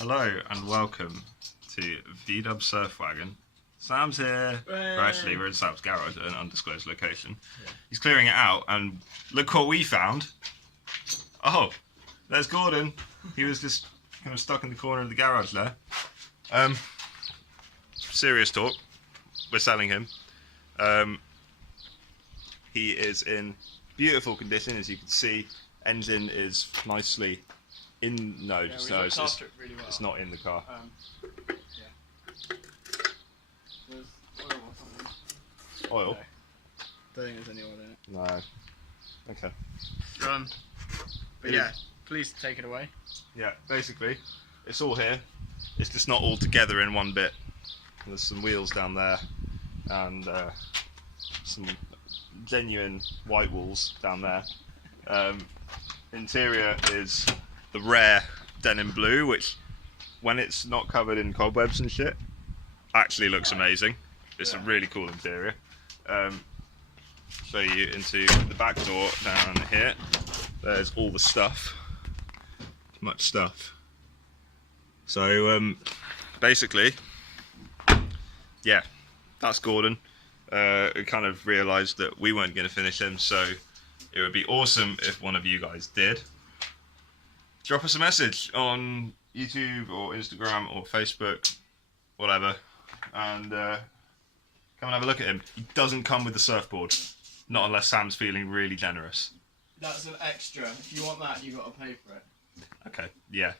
Hello and welcome to V-Dub Surf Wagon. Sam's here. Actually, we're in Sam's garage at an undisclosed location. Yeah. He's clearing it out, and look what we found. Oh, there's Gordon. He was just kind of stuck in the corner of the garage there. Serious talk. We're selling him. He is in beautiful condition, as you can see. Engine is nicely in. No, yeah, no, it's really well. it's not in the car. Yeah. There's oil or something. Oil? No. Don't think there's any oil in it. No. Okay. But yeah, please take it away. Yeah, basically, it's all here. It's just not all together in one bit. There's some wheels down there, and some genuine white walls down there. Interior is the rare denim blue, which, when it's not covered in cobwebs and shit, actually looks amazing. It's a really cool interior. Show you into the back door down here. There's all the stuff. Much stuff. So basically, yeah, that's Gordon. We kind of realised that we weren't going to finish him, so it would be awesome if one of you guys did. Drop us a message on YouTube or Instagram or Facebook, whatever, and come and have a look at him. He doesn't come with the surfboard, not unless Sam's feeling really generous. That's an extra. If you want that, you've got to pay for it. Okay, yeah.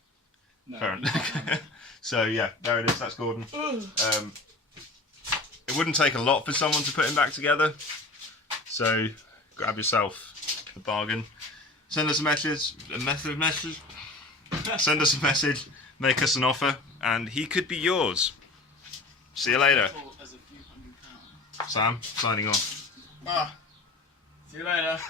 No, Fair enough. So yeah, there it is, that's Gordon. It wouldn't take a lot for someone to put him back together, so grab yourself a bargain. Send us a message, send us a message, make us an offer, and he could be yours. See you later. As a few £100. Sam, signing off. See you later.